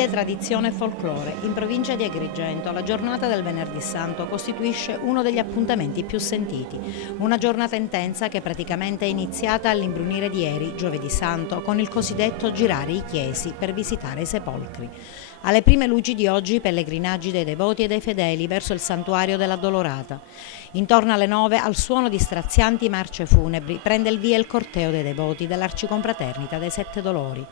Fede, tradizione e folklore. In provincia di Agrigento la giornata del Venerdì Santo costituisce uno degli appuntamenti più sentiti. Una giornata intensa che praticamente è iniziata all'imbrunire di ieri, Giovedì Santo, con il cosiddetto girare i chiesi per visitare i sepolcri. Alle prime luci di oggi pellegrinaggi dei devoti e dei fedeli verso il santuario dell'Addolorata. Intorno alle 9, al suono di strazianti marce funebri, prende il via il corteo dei devoti dell'Arciconfraternita dei Sette Dolori.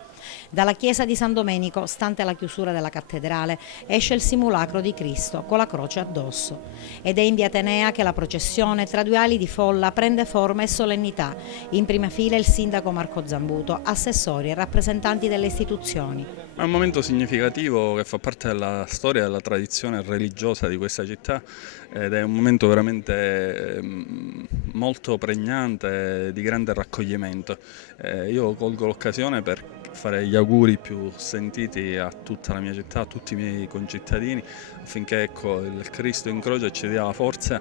Dalla chiesa di San Domenico, stante la chiusura della cattedrale, esce il simulacro di Cristo con la croce addosso. Ed è in via Atenea che la processione tra due ali di folla prende forma e solennità. In prima fila il sindaco Marco Zambuto, assessori e rappresentanti delle istituzioni. È un momento significativo che fa parte della storia e della tradizione religiosa di questa città ed è un momento veramente molto pregnante, di grande raccoglimento. Io colgo l'occasione per fare gli auguri più sentiti a tutta la mia città, a tutti i miei concittadini, affinché il Cristo in croce ci dia la forza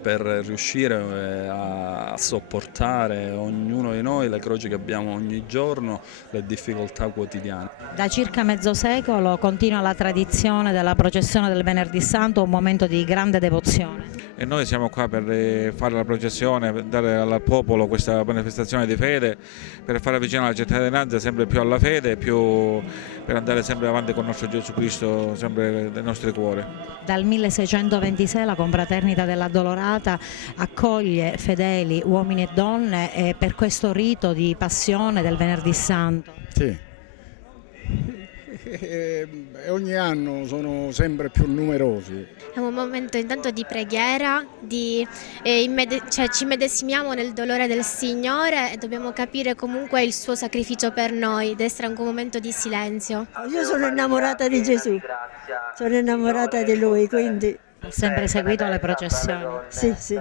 per riuscire a sopportare ognuno di noi le croci che abbiamo ogni giorno, le difficoltà quotidiane. Da circa mezzo secolo continua la tradizione della processione del Venerdì Santo, un momento di grande devozione. E noi siamo qua per fare la processione, per dare al popolo questa manifestazione di fede, per far avvicinare la cittadinanza sempre più alla fede, per andare sempre avanti con il nostro Gesù Cristo, sempre nei nostri cuori. Dal 1626 la Confraternita dell'Addolorata accoglie fedeli, uomini e donne, per questo rito di passione del Venerdì Santo. Sì. E ogni anno sono sempre più numerosi. È un momento intanto di preghiera, ci medesimiamo nel dolore del Signore e dobbiamo capire comunque il suo sacrificio per noi, deve essere anche un momento di silenzio. Io sono innamorata di Gesù, sono innamorata di Lui, quindi... Ha sempre seguito le processioni? Sì, sì.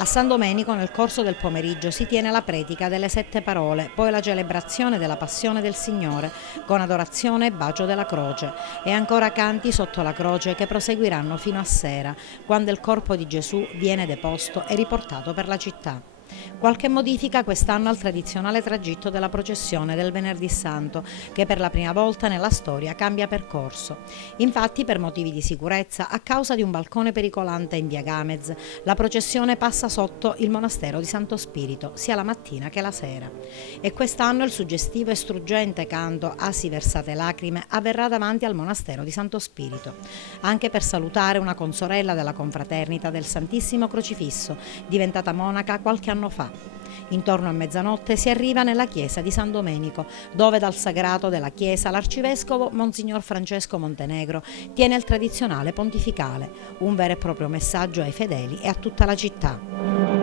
A San Domenico nel corso del pomeriggio si tiene la predica delle 7 parole, poi la celebrazione della Passione del Signore con adorazione e bacio della croce e ancora canti sotto la croce che proseguiranno fino a sera, quando il corpo di Gesù viene deposto e riportato per la città. Qualche modifica quest'anno al tradizionale tragitto della processione del Venerdì Santo, che per la prima volta nella storia cambia percorso. Infatti, per motivi di sicurezza, a causa di un balcone pericolante in via Gamez, la processione passa sotto il monastero di Santo Spirito, sia la mattina che la sera. E quest'anno il suggestivo e struggente canto "Asi versate lacrime" avverrà davanti al monastero di Santo Spirito, anche per salutare una consorella della Confraternita del Santissimo Crocifisso, diventata monaca qualche anno fa. Intorno a mezzanotte si arriva nella chiesa di San Domenico, dove dal sagrato della chiesa l'arcivescovo Monsignor Francesco Montenegro tiene il tradizionale pontificale, un vero e proprio messaggio ai fedeli e a tutta la città.